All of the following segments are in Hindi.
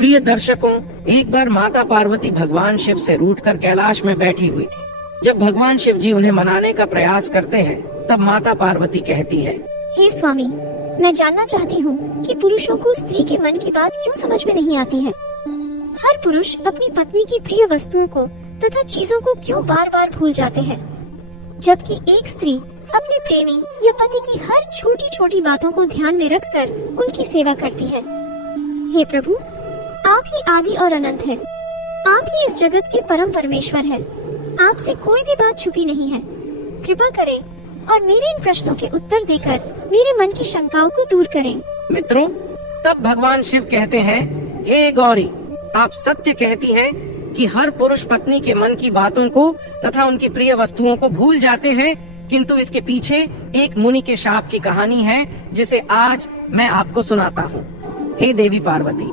प्रिय दर्शकों, एक बार माता पार्वती भगवान शिव से रूठकर कैलाश में बैठी हुई थी। जब भगवान शिव जी उन्हें मनाने का प्रयास करते हैं, तब माता पार्वती कहती है, हे स्वामी, मैं जानना चाहती हूँ कि पुरुषों को स्त्री के मन की बात क्यों समझ में नहीं आती है। हर पुरुष अपनी पत्नी की प्रिय वस्तुओं को तथा चीजों को क्यों बार बार भूल जाते हैं, जबकि एक स्त्री अपने प्रेमी या पति की हर छोटी छोटी बातों को ध्यान में रखकर उनकी सेवा करती है। हे प्रभु, आप ही आदि और अनंत हैं। आप ही इस जगत के परम परमेश्वर हैं। आपसे कोई भी बात छुपी नहीं है। कृपा करें और मेरे इन प्रश्नों के उत्तर देकर मेरे मन की शंकाओं को दूर करें। मित्रों, तब भगवान शिव कहते हैं, हे गौरी, आप सत्य कहती हैं कि हर पुरुष पत्नी के मन की बातों को तथा उनकी प्रिय वस्तुओं को भूल जाते हैं, किंतु इसके पीछे एक मुनि के शाप की कहानी है, जिसे आज मैं आपको सुनाता हूँ। हे देवी पार्वती,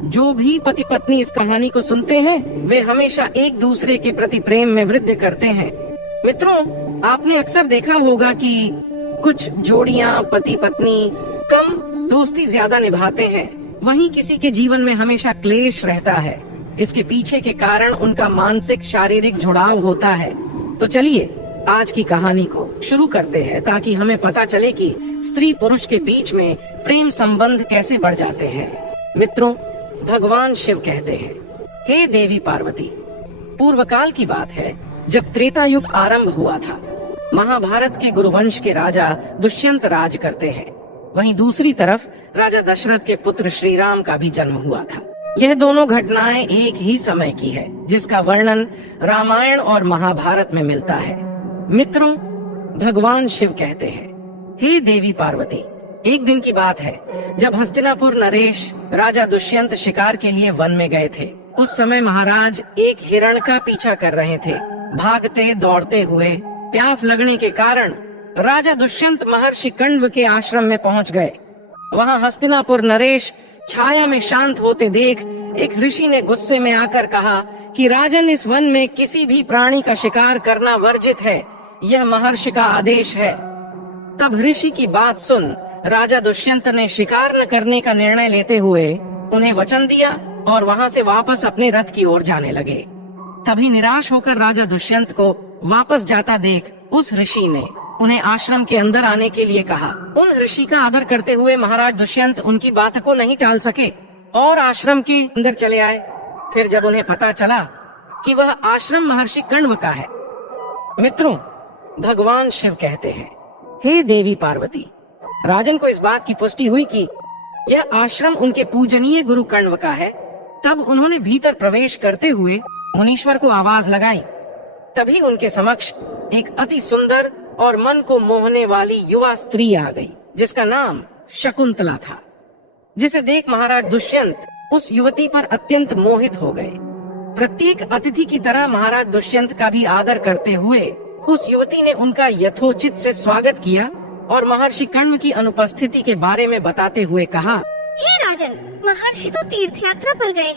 जो भी पति पत्नी इस कहानी को सुनते हैं, वे हमेशा एक दूसरे के प्रति प्रेम में वृद्धि करते हैं। मित्रों, आपने अक्सर देखा होगा कि कुछ जोड़ियां पति पत्नी कम दोस्ती ज्यादा निभाते हैं, वहीं किसी के जीवन में हमेशा क्लेश रहता है। इसके पीछे के कारण उनका मानसिक शारीरिक जुड़ाव होता है। तो चलिए आज की कहानी को शुरू करते हैं, ताकि हमें पता चले कि स्त्री पुरुष के बीच में प्रेम संबंध कैसे बढ़ जाते हैं। मित्रों, भगवान शिव कहते हैं, हे देवी पार्वती, पूर्व काल की बात है, जब त्रेता युग आरंभ हुआ था। महाभारत के गुरुवंश के राजा दुष्यंत राज करते हैं। वहीं दूसरी तरफ राजा दशरथ के पुत्र श्री राम का भी जन्म हुआ था। यह दोनों घटनाएं एक ही समय की है, जिसका वर्णन रामायण और महाभारत में मिलता है। मित्रों, भगवान शिव कहते हैं, हे देवी पार्वती, एक दिन की बात है, जब हस्तिनापुर नरेश राजा दुष्यंत शिकार के लिए वन में गए थे। उस समय महाराज एक हिरण का पीछा कर रहे थे। भागते दौड़ते हुए प्यास लगने के कारण राजा दुष्यंत महर्षि कण्व के आश्रम में पहुंच गए। वहां हस्तिनापुर नरेश छाया में शांत होते देख एक ऋषि ने गुस्से में आकर कहा कि राजन, इस वन में किसी भी प्राणी का शिकार करना वर्जित है। यह महर्षि का आदेश है। तब ऋषि की बात सुन राजा दुष्यंत ने शिकार न करने का निर्णय लेते हुए उन्हें वचन दिया और वहां से वापस अपने रथ की ओर जाने लगे। तभी निराश होकर राजा दुष्यंत को वापस जाता देख उस ऋषि ने उन्हें आश्रम के अंदर आने के लिए कहा। उन ऋषि का आदर करते हुए महाराज दुष्यंत उनकी बात को नहीं टाल सके और आश्रम के अंदर चले आए। फिर जब उन्हें पता चला कि वह आश्रम महर्षि कण्व का है, मित्रों, भगवान शिव कहते हैं, हे देवी पार्वती, राजन को इस बात की पुष्टि हुई कि यह आश्रम उनके पूजनीय गुरु कण्व का है। तब उन्होंने भीतर प्रवेश करते हुए मुनीश्वर को आवाज लगाई। तभी उनके समक्ष एक अति सुंदर और मन को मोहने वाली युवा स्त्री आ गई, जिसका नाम शकुंतला था। जिसे देख महाराज दुष्यंत उस युवती पर अत्यंत मोहित हो गए। प्रत्येक अतिथि की तरह महाराज दुष्यंत का भी आदर करते हुए उस युवती ने उनका यथोचित से स्वागत किया और महर्षि कण्व की अनुपस्थिति के बारे में बताते हुए कहा, हे राजन, महर्षि तो तीर्थ यात्रा पर गए हैं।